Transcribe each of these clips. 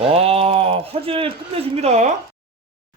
와 화질 끝내줍니다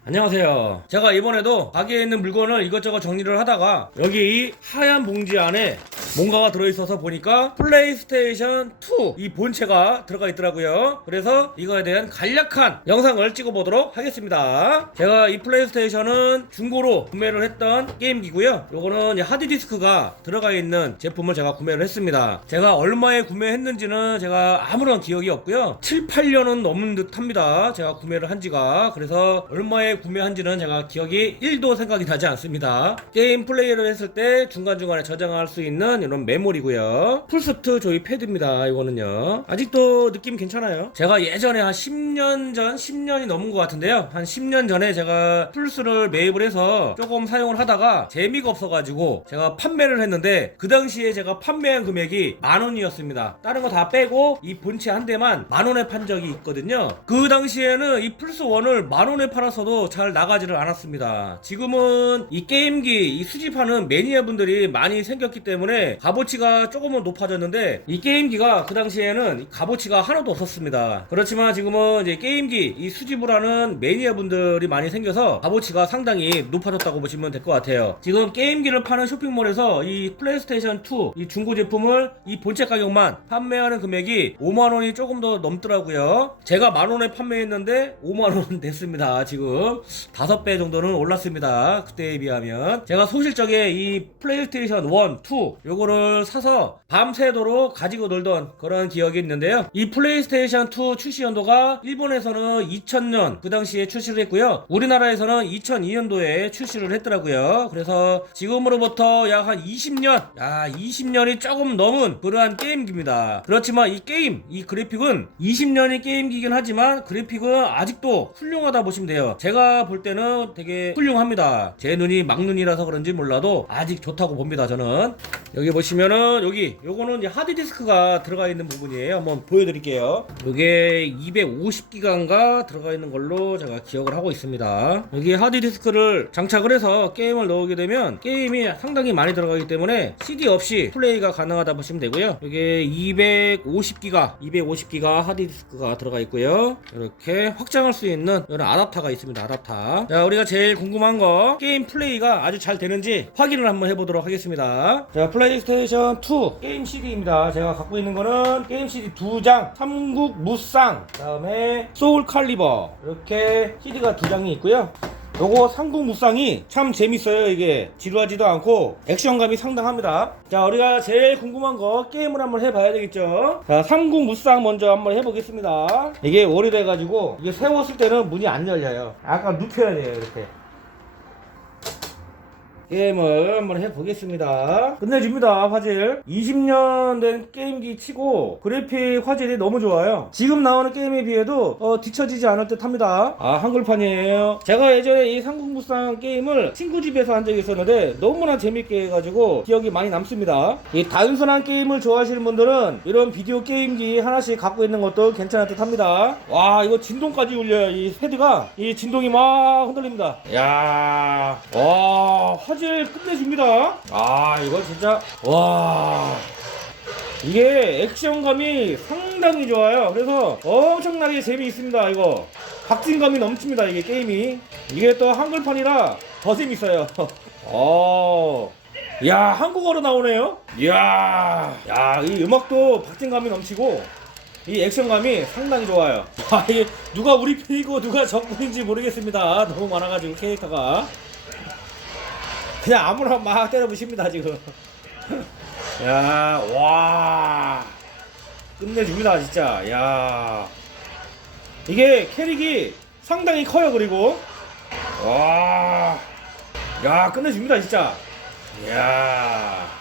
안녕하세요. 제가 이번에도 가게에 있는 물건을 이것저것 정리를 하다가 여기 이 하얀 봉지 안에 뭔가가 들어있어서 보니까 플레이스테이션 2 이 본체가 들어가 있더라고요. 그래서 이거에 대한 간략한 영상을 찍어보도록 하겠습니다. 제가 이 플레이스테이션은 중고로 구매를 했던 게임기고요. 이제 하드디스크가 들어가 있는 제품을 제가 구매를 했습니다. 제가 얼마에 구매했는지는 제가 아무런 기억이 없고요. 7, 8년은 넘은 듯 합니다. 제가 구매를 한 지가. 그래서 얼마에 구매한지는 제가 기억이 1도 생각이 나지 않습니다. 게임 플레이를 했을 때 중간중간에 저장할 수 있는 이런 메모리고요. 풀스트 조이 패드입니다 이거는요. 아직도 느낌 괜찮아요? 제가 예전에 한 10년 전 10년이 넘은 것 같은데요. 한 10년 전에 제가 플스를 매입을 해서 조금 사용을 하다가 재미가 없어가지고 제가 판매를 했는데 그 당시에 제가 판매한 금액이 만 원이었습니다. 다른 거 다 빼고 이 본체 한 대만 만 원에 판 적이 있거든요. 그 당시에는 이 플스 1을 만 원에 팔았어도 잘 나가지를 않았습니다. 지금은 이 게임기 이 수집하는 매니아분들이 많이 생겼기 때문에 값어치가 조금은 높아졌는데 이 게임기가 그 당시에는 이 값어치가 하나도 없었습니다. 그렇지만 지금은 이제 게임기 이 수집을 하는 매니아분들이 많이 생겨서 값어치가 상당히 높아졌다고 보시면 될 것 같아요. 지금 게임기를 파는 쇼핑몰에서 이 플레이스테이션 2 이 중고 제품을 이 본체 가격만 판매하는 금액이 5만 원이 조금 더 넘더라고요. 제가 만 원에 판매했는데 5만 원 됐습니다 지금 5배 정도는 올랐습니다. 그때에 비하면. 제가 소실적에 이 플레이스테이션 1, 2 요거를 사서 밤새도록 가지고 놀던 그런 기억이 있는데요. 이 플레이스테이션 2 출시 연도가 일본에서는 2000년 그 당시에 출시를 했고요. 우리나라에서는 2002년도에 출시를 했더라고요. 그래서 지금으로부터 약 한 20년 야 20년이 조금 넘은 그러한 게임기입니다. 그렇지만 이 게임 이 그래픽은 20년이 게임기긴 하지만 그래픽은 아직도 훌륭하다 보시면 돼요. 제가 볼 때는 되게 훌륭합니다. 제 눈이 막눈이라서 그런지 몰라도 아직 좋다고 봅니다 저는. 여기 보시면은 여기 요거는 이제 하드 디스크가 들어가 있는 부분이에요. 한번 보여드릴게요. 요게 250기가인가 들어가 있는 걸로 제가 기억을 하고 있습니다. 여기 하드 디스크를 장착을 해서 게임을 넣게 되면 게임이 상당히 많이 들어가기 때문에 CD 없이 플레이가 가능하다 보시면 되고요. 이게 250기가 250기가 하드 디스크가 들어가 있고요. 이렇게 확장할 수 있는 이런 아답터가 있습니다 아답터 자 우리가 제일 궁금한 거 게임 플레이가 아주 잘 되는지 확인을 한번 해보도록 하겠습니다. 자 플레이스테이션 2 게임 CD입니다. 제가 갖고 있는 거는 게임 CD 두장 삼국 무쌍 그 다음에 소울 칼리버. 이렇게 CD가 두 장이 있고요 요거 삼국 무쌍이 참 재밌어요. 이게 지루하지도 않고 액션감이 상당합니다. 자 우리가 제일 궁금한 거 게임을 한번 해봐야 되겠죠? 자 삼국 무쌍 먼저 한번 해보겠습니다. 이게 오래돼 가지고 이게 세웠을 때는 문이 안 열려요. 약간 눕혀야 돼요 이렇게 게임을 한번 해보겠습니다. 끝내줍니다, 화질. 20년 된 게임기 치고 그래픽 화질이 너무 좋아요. 지금 나오는 게임에 비해도 어, 뒤처지지 않을 듯 합니다. 아, 한글판이에요. 제가 예전에 이 삼국무쌍 게임을 친구 집에서 한 적이 있었는데 너무나 재밌게 해가지고 기억이 많이 남습니다. 이 단순한 게임을 좋아하시는 분들은 이런 비디오 게임기 하나씩 갖고 있는 것도 괜찮을 듯 합니다. 와, 이거 진동까지 울려요. 이 헤드가 이 진동이 막 흔들립니다. 야 와, 화질 끝내줍니다. 아, 이거 진짜, 와. 이게 액션감이 상당히 좋아요. 그래서 엄청나게 재미있습니다, 이거. 박진감이 넘칩니다, 이게 게임이. 이게 또 한글판이라 더 재밌어요. 어. 야, 한국어로 나오네요? 이야, 야, 이 음악도 박진감이 넘치고, 이 액션감이 상당히 좋아요. 아, 이게 누가 우리 편이고 누가 적군인지 모르겠습니다. 너무 많아가지고 캐릭터가. 그냥 아무나 막 때려부십니다, 지금. 야, 와. 끝내줍니다, 진짜. 야. 이게 캐릭이 상당히 커요, 그리고. 와. 야, 끝내줍니다, 진짜. 야.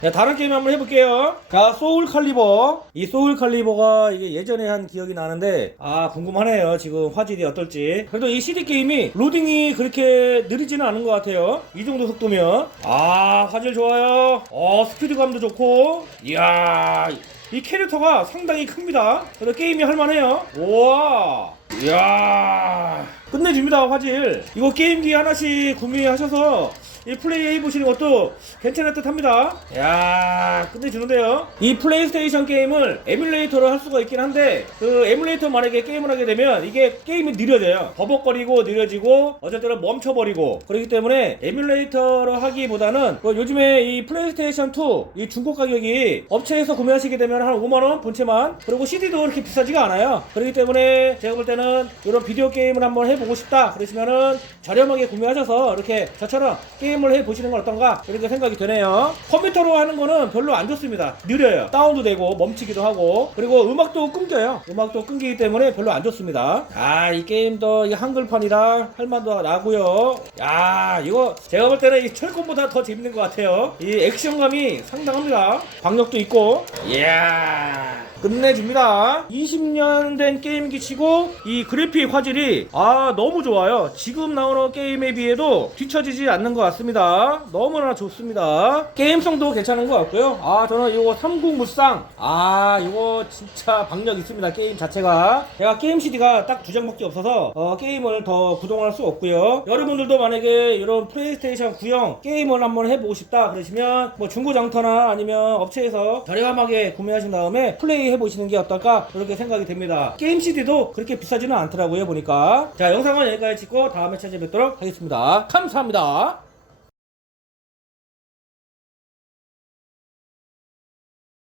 자, 다른 게임 한번 해볼게요. 자, 소울 칼리버. 이 소울 칼리버가 이게 예전에 한 기억이 나는데, 아, 궁금하네요. 지금 화질이 어떨지. 그래도 이 CD 게임이 로딩이 그렇게 느리지는 않은 것 같아요. 이 정도 속도면. 아, 화질 좋아요. 어, 스피드감도 좋고. 이야. 이 캐릭터가 상당히 큽니다. 그래도 게임이 할만해요. 우와. 이야 끝내줍니다 화질 이거 게임기 하나씩 구매하셔서 이 플레이 해보시는 것도 괜찮을 듯 합니다. 이야 끝내주는데요. 이 플레이스테이션 게임을 에뮬레이터로 할 수가 있긴 한데 그 에뮬레이터 만약에 게임을 하게 되면 이게 게임이 느려져요. 버벅거리고 느려지고 때는 멈춰버리고. 그렇기 때문에 에뮬레이터로 하기보다는 그 요즘에 이 플레이스테이션 2 이 중고 가격이 업체에서 구매하시게 되면 한 5만원 본체만. 그리고 CD도 그렇게 비싸지가 않아요. 그렇기 때문에 제가 볼 때는 이런 비디오 게임을 한번 해보고 싶다 그러시면은 저렴하게 구매하셔서 이렇게 저처럼 게임 을 해 보시는 건 어떤가? 이렇게 생각이 되네요. 컴퓨터로 하는 거는 별로 안 좋습니다. 느려요. 다운도 되고 멈추기도 하고. 그리고 음악도 끊겨요. 음악도 끊기기 때문에 별로 안 좋습니다. 아 이 게임도 이 한글판이라 할만도 나고요. 야 이거 제가 볼 때는 이 철권보다 더 재밌는 것 같아요. 이 액션감이 상당합니다. 박력도 있고. 이야 끝내줍니다. 20년 된 게임기 치고 이 그래픽 화질이 아 너무 좋아요. 지금 나오는 게임에 비해도 뒤처지지 않는 것 같습니다. 너무나 좋습니다. 게임성도 괜찮은 것 같고요. 아 저는 이거 삼국 무쌍. 아 이거 진짜 박력 있습니다 게임 자체가. 제가 게임 CD가 딱 두 장밖에 없어서 어, 게임을 더 구동할 수 없고요. 여러분들도 만약에 이런 플레이스테이션 구형 게임을 한번 해보고 싶다 그러시면 뭐 중고장터나 아니면 업체에서 저렴하게 구매하신 다음에 플레이 해 보시는 게 어떨까? 그렇게 생각이 됩니다. 게임 CD도 그렇게 비싸지는 않더라고요 보니까. 자 영상은 여기까지 찍고 다음에 찾아뵙도록 하겠습니다. 감사합니다